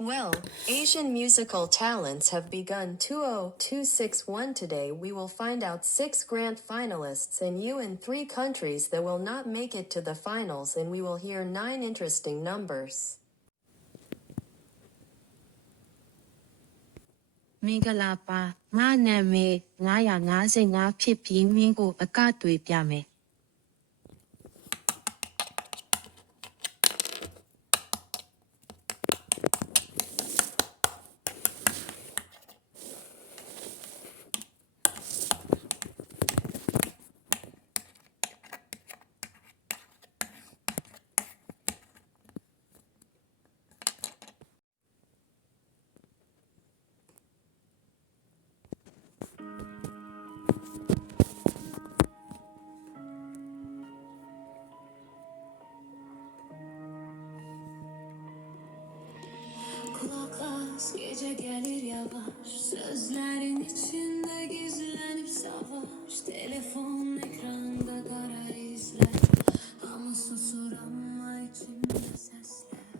Well, Asian musical talents have begun 20261 today. We will find out 6 grand finalists and you in 3 countries that will not make it to the finals, and we will hear 9 interesting numbers. မင်္ဂလာပါငါနာမည်955ဖြစ်ပြီးမင်းကိုအကတွေပြမယ်Gece gelir yavaş, sözlerin içinde gizlenip savaş. Telefon ekranda kara izler, ama susur ama içimde sesler.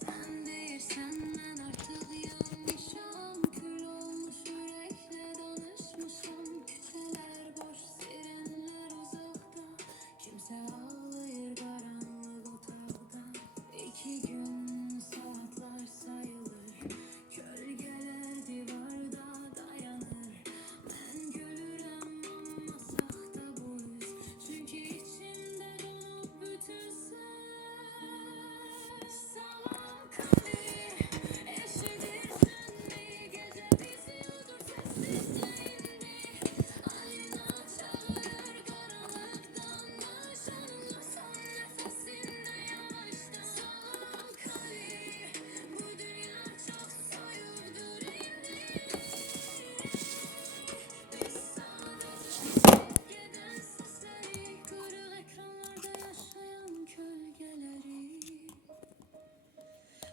Sen değil senden artık yanmışam, kül olmuş yürekle danışmışam. Küçeler boş, sirenler uzakta, kimse ağlayır karanlık otağda. 2 gün saatler sayılır. Gölgeler divarda dayanır. Ben gülürüm ama sahte bu yüz. Çünkü içimde donup bütün ses. Salam kadir, eşidir senli. Gece bitiyordur sessizce indi. Ayna çağırır karanlıktan. Yaşanma son nefesinde yavaştan. Salam kadir, bu dünya çok soyuldur indi. Biz sadece giden sesleri, kırık ekranlarda yaşayan gölgeleri.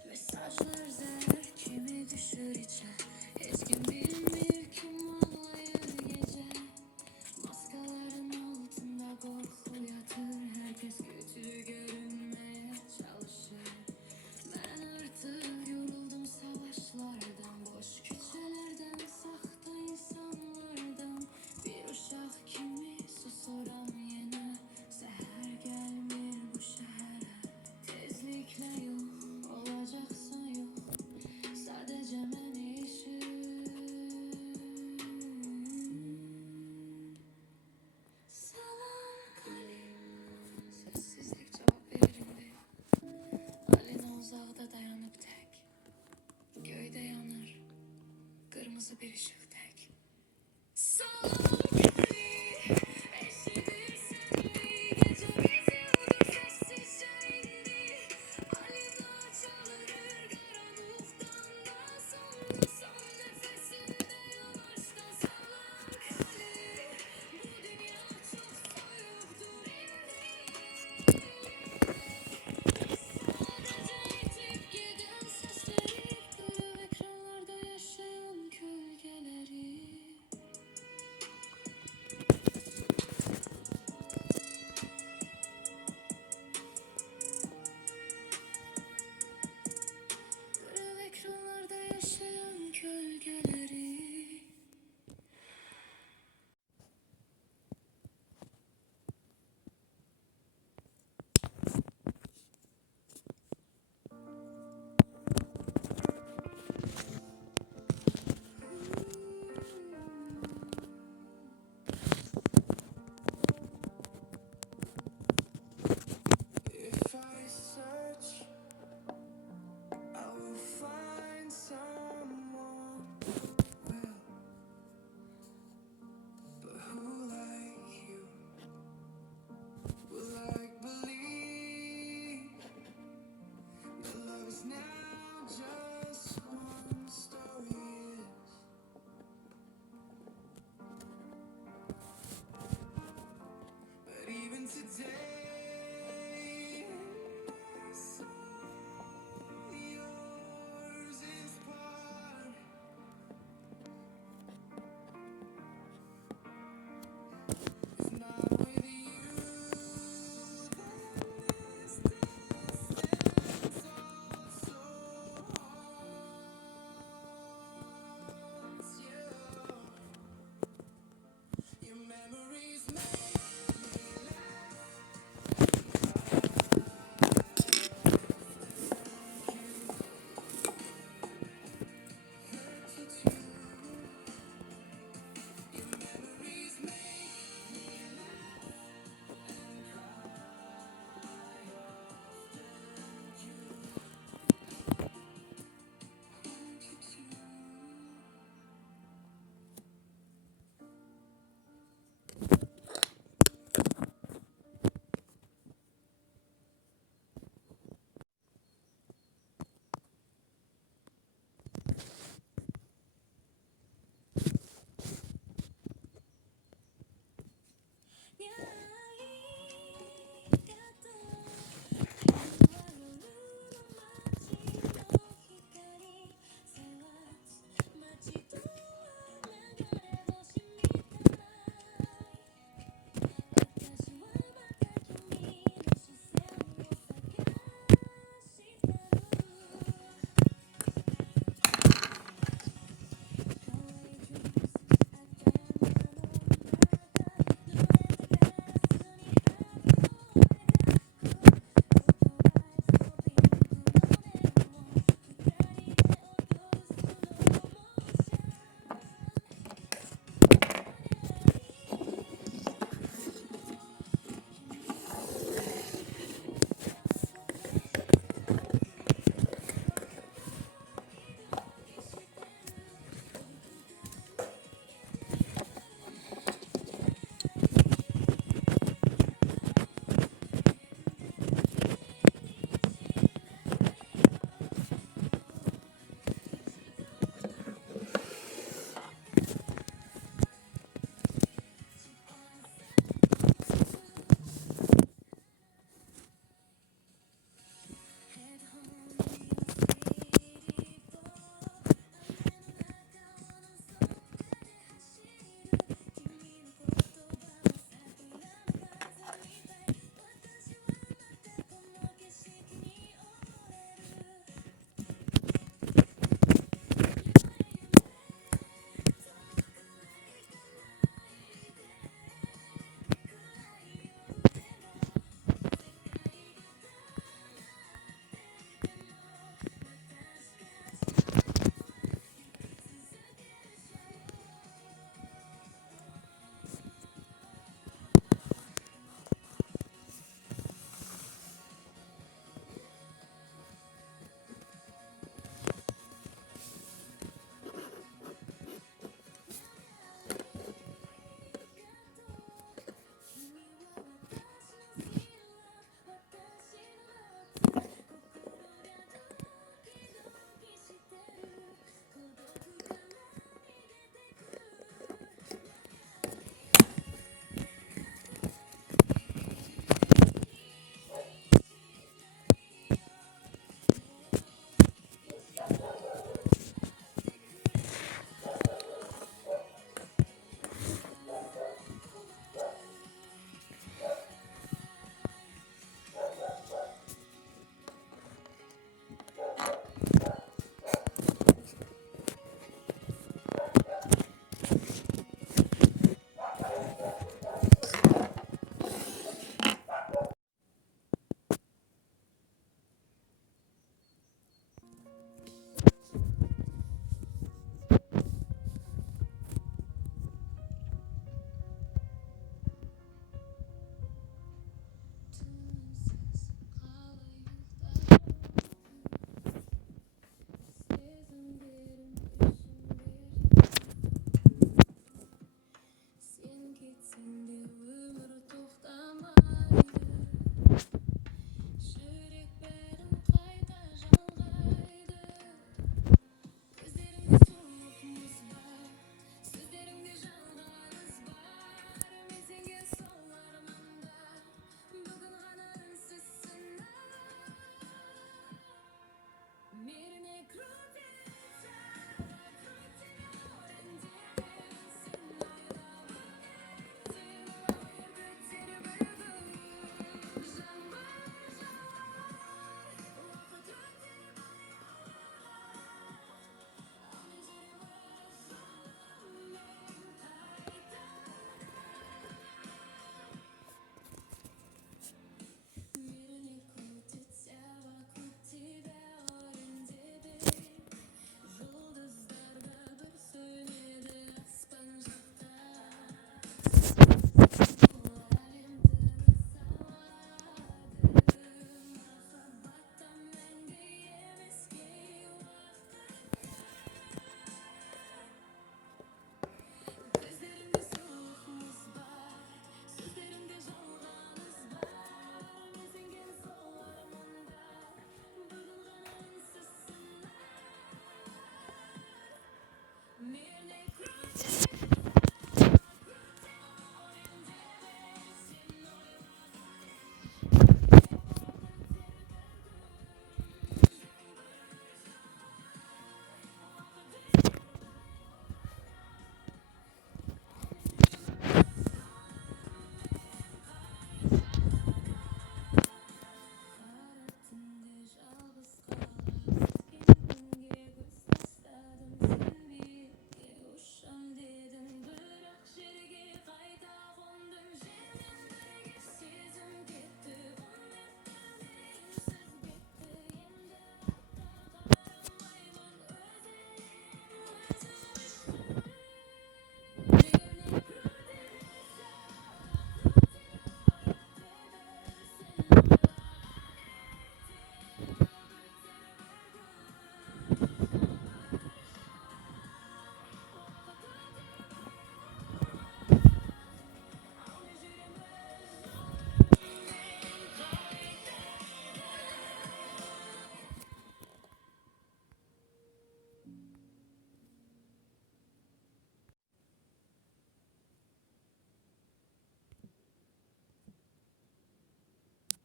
Mesajlar zehir, kimi düşür içe. Hiç kim bilmiyor kim ağlayır gece. Maskaların altında korku yatır. Herkes kötü görünmeye çalışır. Ben artık yoruldum savaşlardan, boş küçelerden, sahte insanlardan. Bir uşak kimi susuram yine. Seher gelmir bu şehre. Tezlikle yok, olacaksa yok. Sadece ben işim. Salam kalim, sessizlik cevap verimdi. Alina uzakta dayanıp tek. Göyde yanar, kırmızı bir ışık tek. Salam kalim, eşidir senli. Gece bitiyordur sessizce indi. Alina çağırır karanlıktan da sonunda son nefesinde yavaştan. Salam kalim, bu dünya çok soyuktur indi. Sadece itip giden sesleri, kırık ekranlarda yaşayan gölgeleri.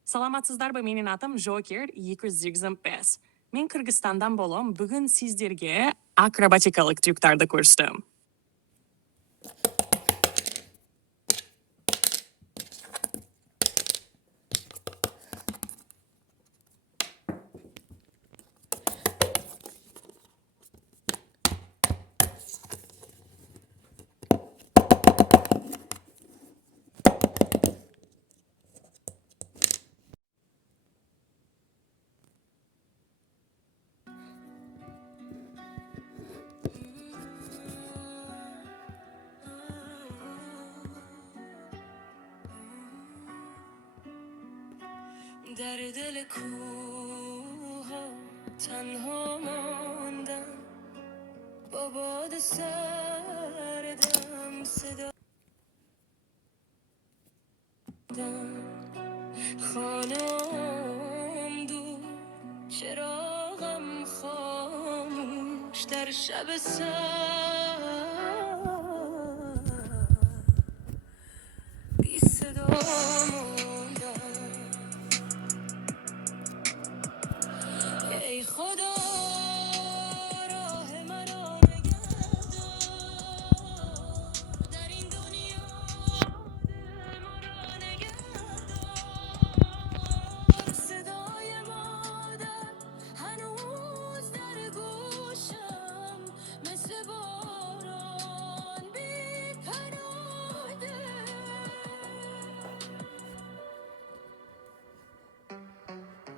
Саламатсыздар ба, менин атым Жокер 225. Мен Кыргызстандан болом. Бүгүн сиздерге акробатикалык трюктарды көрсөтөм. در دل کوها تنها ماندم با باد سردم صدا خانم دور چراغم خاموش در شب سر بی صدا ای خدا راه مرا نگه دار در این دنیا دل مرا نگه دار صدای مادر هنوز در گوشم مثل باران بی پناهده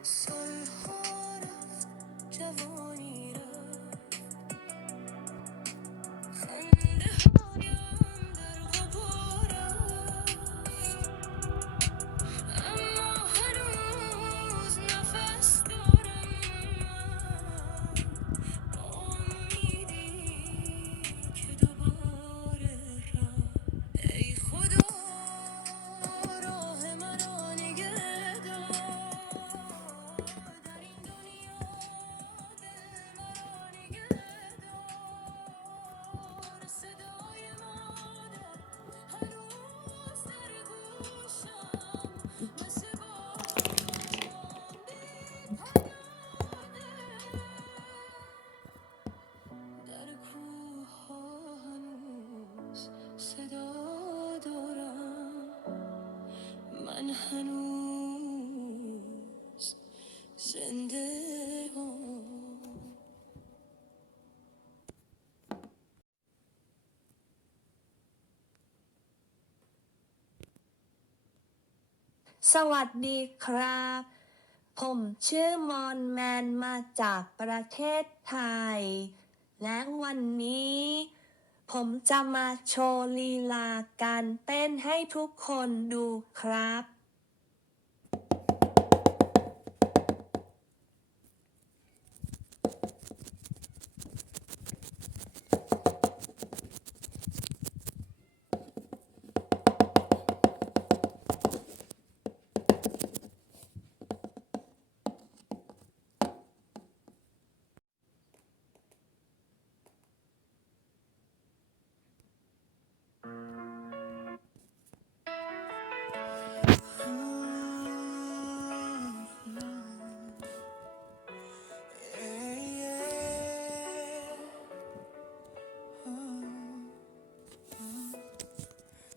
سالها رفت جوانی رفت خنده هایم در غبار اما هنوز نفس دارم با امیدی که دوباره رفت ای خدا راه مرا نگه دار در این دنیا دل 스쳐도돌아 만 한우스 샌드호สวัสดีครับ ผมชื่อมอนแมนมาจากประเทศไทย และวันนี้ผมจะมาโชว์ลีลาการเต้นให้ทุกคนดูครับ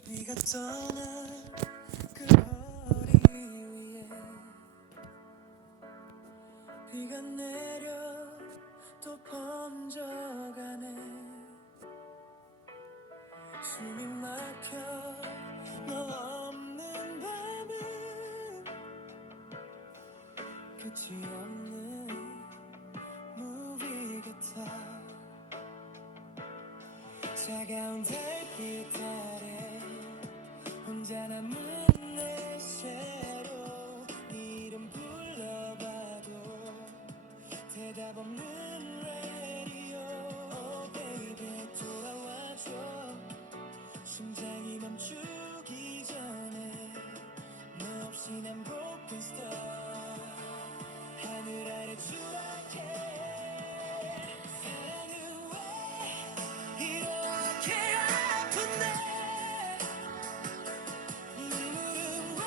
네가 떠난 그 거리 위에 비가 내려 또 번져가네 숨이 막혀 너 없는 밤은 끝이 없는 무비 같아 차가운 달빛 아래 혼자 남은 내 쇠로 네 이름 불러봐도 대답 없는 라디오 Oh baby 돌아와줘 심장이 멈추기 전에 너 없이 난 broken star 하늘 아래 추락해 사랑은 왜 이렇게 아픈데 눈물은 왜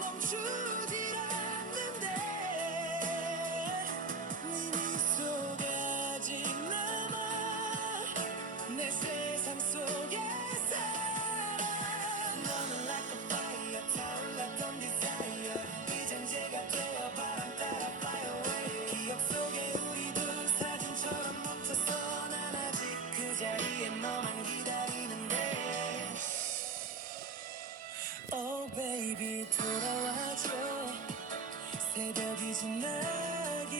멈추질 않는데 네 미소가 아직 남아 내 세상 속에 살아 너는 like a fire 타올랐던 desire 이젠 제가 되어 바람 따라 fly away 기억 속에 우리 둘 사진처럼 멈췄어 난 아직 그 자리에 너만 기다리는데 Oh baby 돌아와줘 새벽이 지나기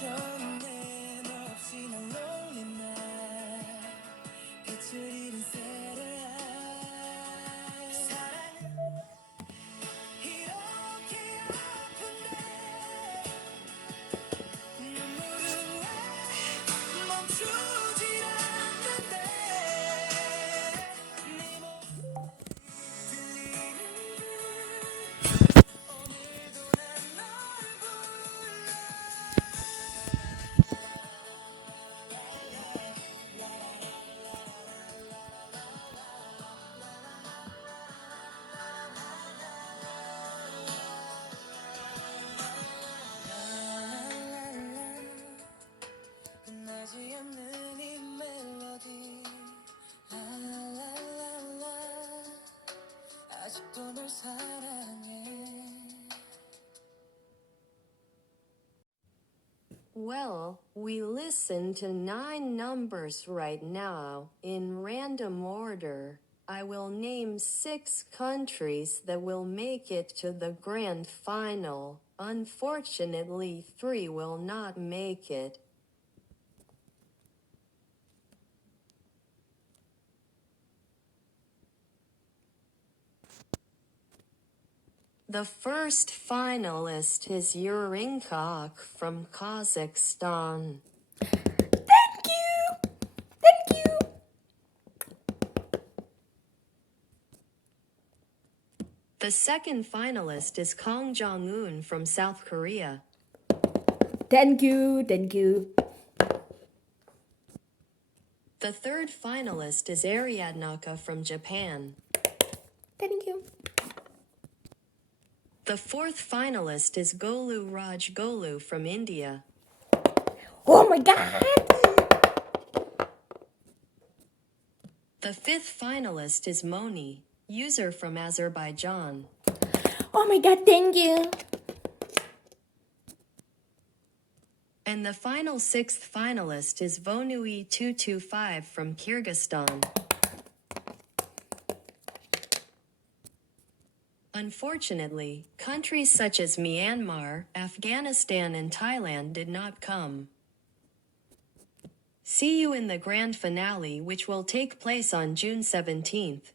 전에 너 없이 난 lonely night 빛을 잃은 새라 사랑은 이렇게 아픈데 눈물은 왜 멈추질 않는데 네 목소리 들리는 오늘도 난 널 불러 끝나지 않는 이 멜로디 라라라라 아직도 널 사랑해 Well, we listen to 9 numbers right now, in random order. I will name 6 countries that will make it to the grand final. Unfortunately, 3 will not make it. The first finalist is Yurinkok from Kazakhstan. Thank you. The second finalist is Kang Jong-un from South Korea. Thank you. The third finalist is Ariadnaka from Japan. Thank you. The fourth finalist is Golu Raj Golu from India. Oh my god. The fifth finalist is Moni, user from Azerbaijan. Oh my god, thank you. And the final sixth finalist is Vonui225 from Kyrgyzstan. Unfortunately, countries such as Myanmar, Afghanistan and Thailand did not come. See you in the grand finale, which will take place on June 17th.